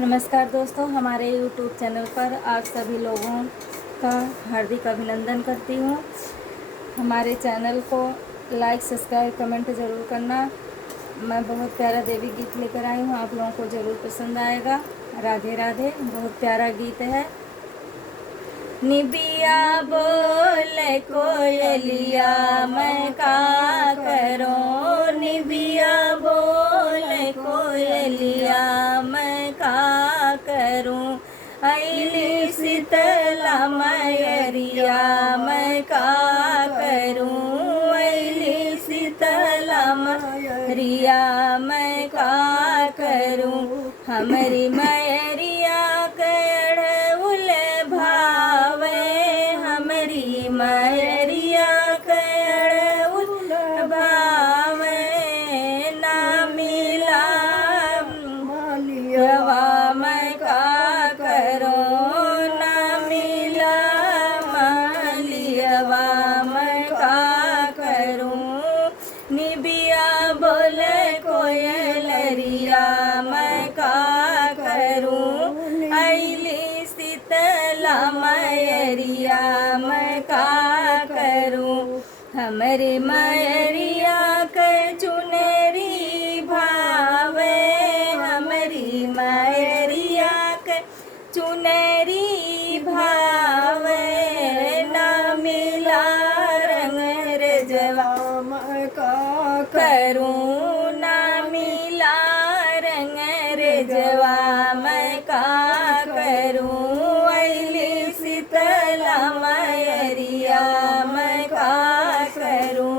नमस्कार दोस्तों, हमारे YouTube चैनल पर आप सभी लोगों का हार्दिक अभिनंदन करती हूँ। हमारे चैनल को लाइक, सब्सक्राइब, कमेंट ज़रूर करना। मैं बहुत प्यारा देवी गीत लेकर आई हूँ, आप लोगों को ज़रूर पसंद आएगा। राधे राधे। बहुत प्यारा गीत है। निबिया बोले कोयलिया मैं का करूं, निबिया बोले कोयलिया मैं का करूं, अली शीतला मैरिया मैं का करूं, अली शीतला मैरिया मैं का करूं, हमारी मैरिया कड़उल भावे, हमारी मैरिया कड़उल भावे, ना मिला मालियवा मैं का करूं, ना मिला मालियवा मैं का करूं, निबिया बोले कोयलरिया मैं का करूं, अली शीतला मैरिया मैं का करूं, हमारी मैरिया के चुनरी भावे, हमारी मैरिया के चुनरी भावे, ना मिला रंग रजवा मैं का करूं, ना मिला रंग रजवा मैं का करूं, अली शीतला मैरिया मैं का करूं,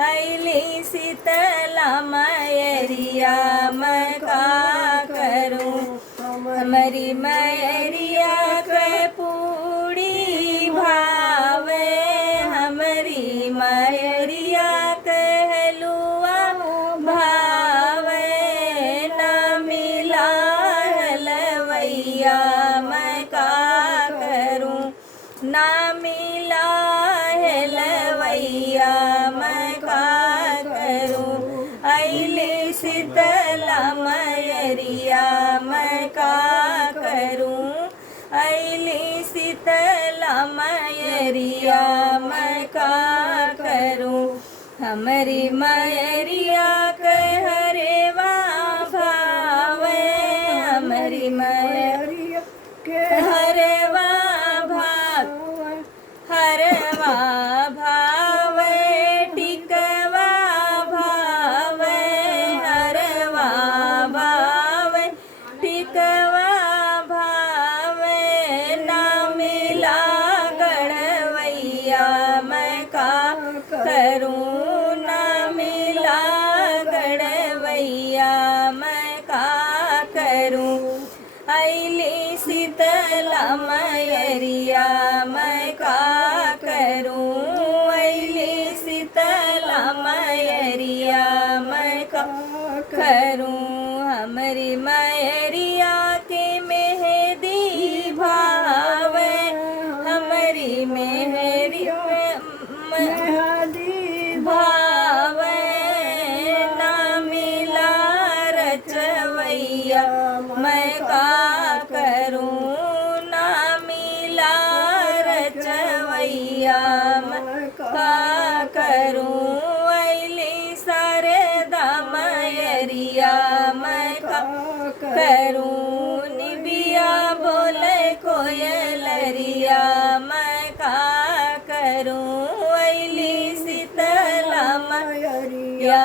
अली शीतला मैरिया मैं का करूं, हमारी मैरिया के पूड़ी भावे, हमारी मैरिया के हलुआ भावे, ना मिला हलवैया मैं का करूं, ना मिला हलवैया मैं का करूं, अली शीतला मैरिया मैं का करूं, अली शीतला मैरिया मैं का करूं, हमारी मैरिया के हरेवा भावे, हमारी मैरिया के हरेवा भावे, हरवा भावे, टिकवा भावे, हरवा भावे, टिकवा भावे, ना मिला गड़वैया मैं का करूं, ना मिला गड़वैया मैं का करूं, अली शीतला मैरिया मैं का करूं, अली शीतला मैरिया मैं का करूं, हमारी मैरिया के मेहदी भावे, हमारी मेहरिया मेहदी भावे, ना मिला रचवैया मैं का करूं, ना मिला रचवैया मैं का करूं, अली शारदा मैरिया मैं का करूं, निबिया बोले कोयलरिया मैं का करूं, अली शीतला मैरिया